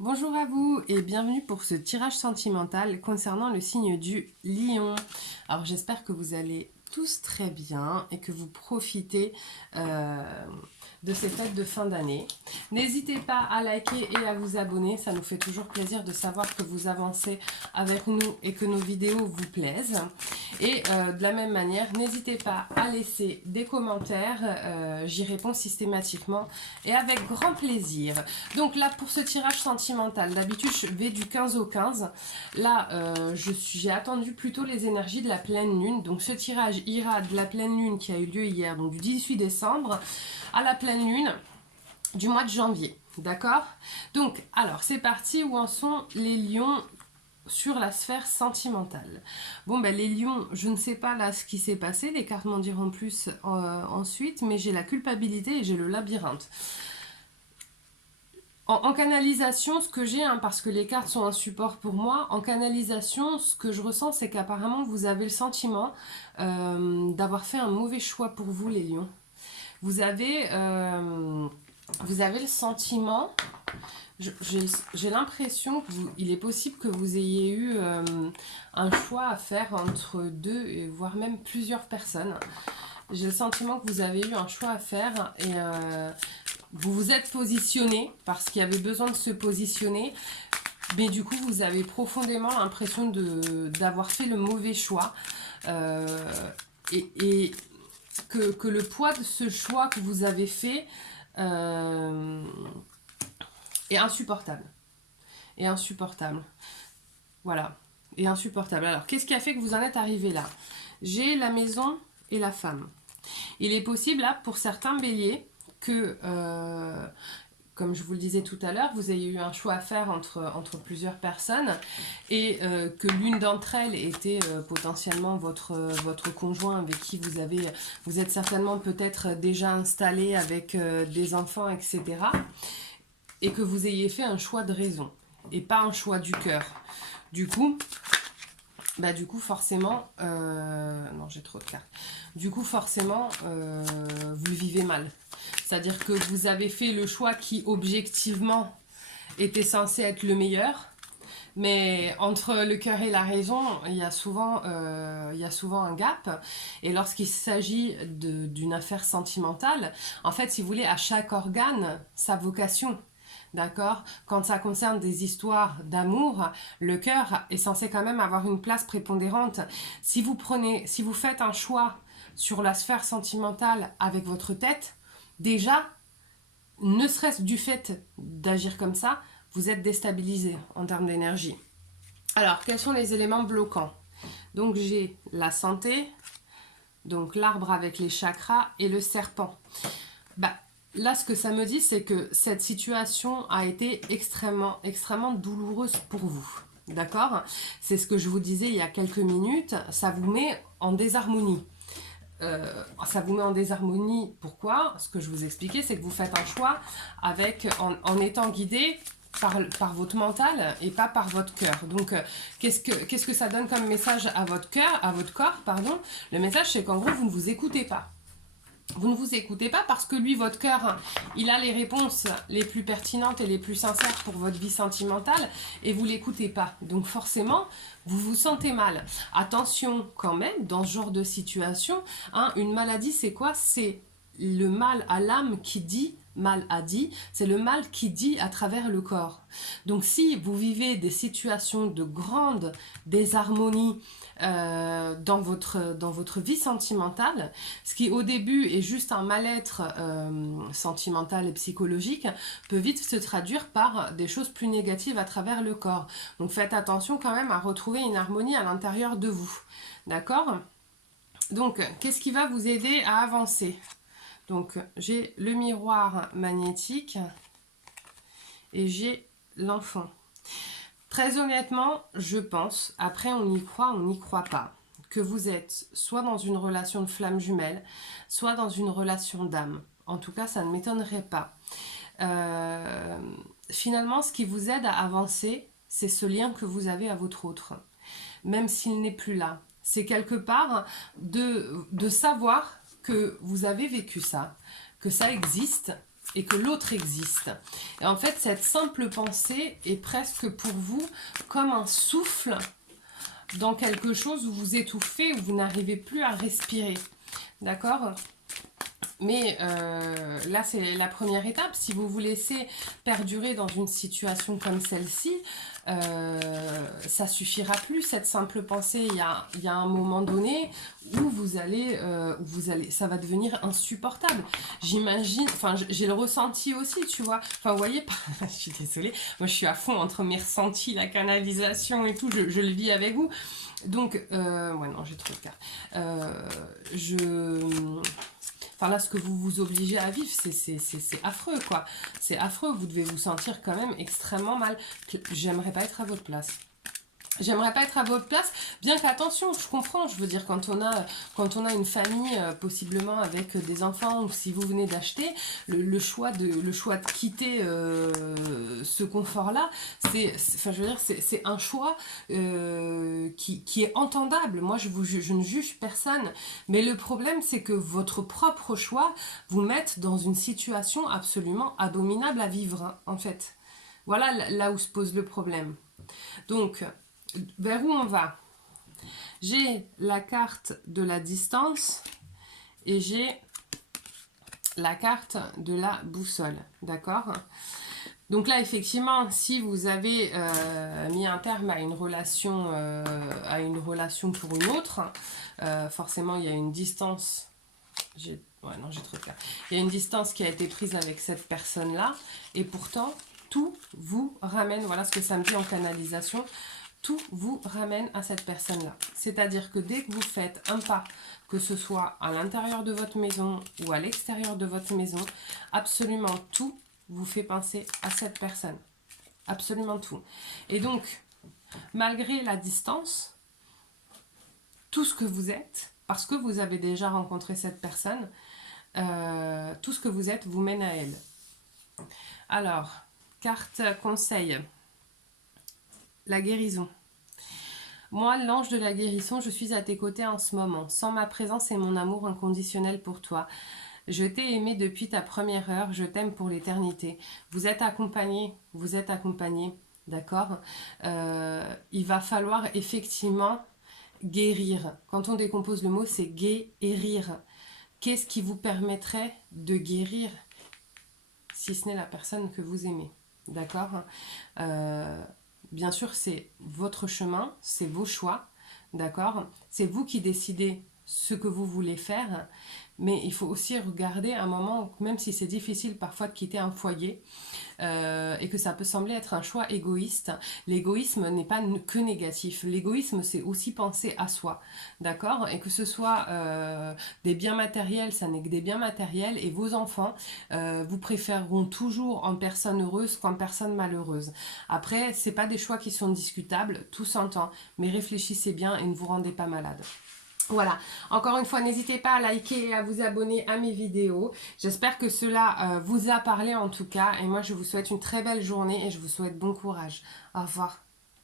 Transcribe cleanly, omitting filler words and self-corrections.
Bonjour à vous et bienvenue pour ce tirage sentimental concernant le signe du lion. Alors j'espère que vous allez tous très bien et que vous profitez euh, de ces fêtes de fin d'année. N'hésitez pas à liker et à vous abonner, ça nous fait toujours plaisir de savoir que vous avancez avec nous et que nos vidéos vous plaisent. Et de la même manière, n'hésitez pas à laisser des commentaires, j'y réponds systématiquement et avec grand plaisir. Donc là, pour ce tirage sentimental, d'habitude je vais du 15 au 15. Là, j'ai attendu plutôt les énergies de la pleine lune. Donc ce tirage ira de la pleine lune qui a eu lieu hier, donc du 18 décembre, à la pleine lune du mois de janvier. D'accord? Donc, alors, c'est parti. Où en sont les lions sur la sphère sentimentale? Bon, ben les lions, je ne sais pas là ce qui s'est passé. Les cartes m'en diront plus ensuite, mais j'ai la culpabilité et j'ai le labyrinthe. En canalisation, ce que j'ai, parce que les cartes sont un support pour moi, en canalisation, ce que je ressens, c'est qu'apparemment, vous avez le sentiment d'avoir fait un mauvais choix pour vous, les lions. Vous avez, le sentiment, j'ai l'impression qu'il est possible que vous ayez eu un choix à faire entre deux, voire même plusieurs personnes. J'ai le sentiment que vous avez eu un choix à faire et vous vous êtes positionné parce qu'il y avait besoin de se positionner, mais du coup vous avez profondément l'impression d'avoir fait le mauvais choix et que le poids de ce choix que vous avez fait est insupportable. Et insupportable. Voilà. Et insupportable. Alors, qu'est-ce qui a fait que vous en êtes arrivé là? J'ai la maison et la femme. Il est possible, là, pour certains béliers, que, comme je vous le disais tout à l'heure, vous ayez eu un choix à faire entre plusieurs personnes et que l'une d'entre elles était potentiellement votre conjoint avec qui vous êtes certainement peut-être déjà installé avec des enfants, etc. Et que vous ayez fait un choix de raison et pas un choix du cœur. Du coup, forcément, non, j'ai trop de cartes. Du coup, forcément, vous le vivez mal. C'est-à-dire que vous avez fait le choix qui, objectivement, était censé être le meilleur. Mais entre le cœur et la raison, il y a souvent un gap. Et lorsqu'il s'agit d'une affaire sentimentale, en fait, si vous voulez, à chaque organe, sa vocation. D'accord? Quand ça concerne des histoires d'amour, le cœur est censé quand même avoir une place prépondérante. Si vous faites un choix sur la sphère sentimentale avec votre tête, déjà, ne serait-ce du fait d'agir comme ça, vous êtes déstabilisé en termes d'énergie. Alors, quels sont les éléments bloquants? Donc, j'ai la santé, donc l'arbre avec les chakras et le serpent. Là, ce que ça me dit, c'est que cette situation a été extrêmement, extrêmement douloureuse pour vous. D'accord? C'est ce que je vous disais il y a quelques minutes. Ça vous met en désharmonie. Ça vous met en désharmonie. Pourquoi? Ce que je vous expliquais, c'est que vous faites un choix en étant guidé par votre mental et pas par votre cœur. Donc, qu'est-ce que ça donne comme message à votre corps, pardon? Le message, c'est qu'en gros, vous ne vous écoutez pas. Vous ne vous écoutez pas parce que lui, votre cœur, il a les réponses les plus pertinentes et les plus sincères pour votre vie sentimentale et vous l'écoutez pas. Donc forcément, vous vous sentez mal. Attention quand même, dans ce genre de situation, une maladie, c'est quoi? C'est le mal à l'âme qui dit, mal à dit, c'est le mal qui dit à travers le corps. Donc si vous vivez des situations de grande désharmonie dans votre vie sentimentale, ce qui au début est juste un mal-être sentimental et psychologique, peut vite se traduire par des choses plus négatives à travers le corps. Donc faites attention quand même à retrouver une harmonie à l'intérieur de vous. D'accord? Donc, qu'est-ce qui va vous aider à avancer? Donc, j'ai le miroir magnétique et j'ai l'enfant. Très honnêtement, je pense, après on y croit, on n'y croit pas, que vous êtes soit dans une relation de flamme jumelle, soit dans une relation d'âme. En tout cas, ça ne m'étonnerait pas. Finalement, ce qui vous aide à avancer, c'est ce lien que vous avez à votre autre, même s'il n'est plus là. C'est quelque part de savoir que vous avez vécu ça, que ça existe et que l'autre existe. Et en fait, cette simple pensée est presque pour vous comme un souffle dans quelque chose où vous étouffez, où vous n'arrivez plus à respirer. D'accord ? Mais là, c'est la première étape. Si vous vous laissez perdurer dans une situation comme celle-ci, ça suffira plus, cette simple pensée. Il y a un moment donné où ça va devenir insupportable. J'imagine, enfin, j'ai le ressenti aussi, tu vois. Enfin, vous voyez, je suis désolée, moi je suis à fond entre mes ressentis, la canalisation et tout, je le vis avec vous. Donc, ouais, non, j'ai trop de cartes. Enfin là, ce que vous vous obligez à vivre, c'est affreux, quoi. C'est affreux, vous devez vous sentir quand même extrêmement mal. J'aimerais pas être à votre place. J'aimerais pas être à votre place, bien qu'attention, je comprends, je veux dire, quand on a une famille, possiblement avec des enfants, ou si vous venez d'acheter, le choix de quitter ce confort-là, enfin, je veux dire, c'est un choix qui est entendable. Moi, je ne juge personne, mais le problème, c'est que votre propre choix vous mette dans une situation absolument abominable à vivre, hein, en fait. Voilà là où se pose le problème. Donc, vers où on va? J'ai la carte de la distance et j'ai la carte de la boussole, d'accord? Donc là, effectivement, si vous avez mis un terme à une relation pour une autre, forcément, il y a une distance. Ouais, non, j'ai trop de cartes. Il y a une distance qui a été prise avec cette personne-là, et pourtant, tout vous ramène, voilà ce que ça me dit en canalisation, tout vous ramène à cette personne-là. C'est-à-dire que dès que vous faites un pas, que ce soit à l'intérieur de votre maison ou à l'extérieur de votre maison, absolument tout vous fait penser à cette personne. Absolument tout. Et donc, malgré la distance, tout ce que vous êtes, parce que vous avez déjà rencontré cette personne, tout ce que vous êtes vous mène à elle. Alors, carte conseil. La guérison. Moi, l'ange de la guérison, je suis à tes côtés en ce moment. Sans ma présence et mon amour inconditionnel pour toi. Je t'ai aimé depuis ta première heure, je t'aime pour l'éternité. Vous êtes accompagné, d'accord. Il va falloir effectivement guérir. Quand on décompose le mot, c'est guérir. Qu'est-ce qui vous permettrait de guérir si ce n'est la personne que vous aimez, d'accord? Bien sûr, c'est votre chemin, c'est vos choix, d'accord? C'est vous qui décidez ce que vous voulez faire, mais il faut aussi regarder un moment, même si c'est difficile parfois de quitter un foyer, et que ça peut sembler être un choix égoïste, l'égoïsme n'est pas que négatif. L'égoïsme, c'est aussi penser à soi, d'accord? Et que ce soit des biens matériels, ça n'est que des biens matériels, et vos enfants vous préféreront toujours en personne heureuse qu'en personne malheureuse. Après, c'est pas des choix qui sont discutables, tout s'entend, mais réfléchissez bien et ne vous rendez pas malade. Voilà, encore une fois, n'hésitez pas à liker et à vous abonner à mes vidéos. J'espère que cela vous a parlé en tout cas. Et moi, je vous souhaite une très belle journée et je vous souhaite bon courage. Au revoir.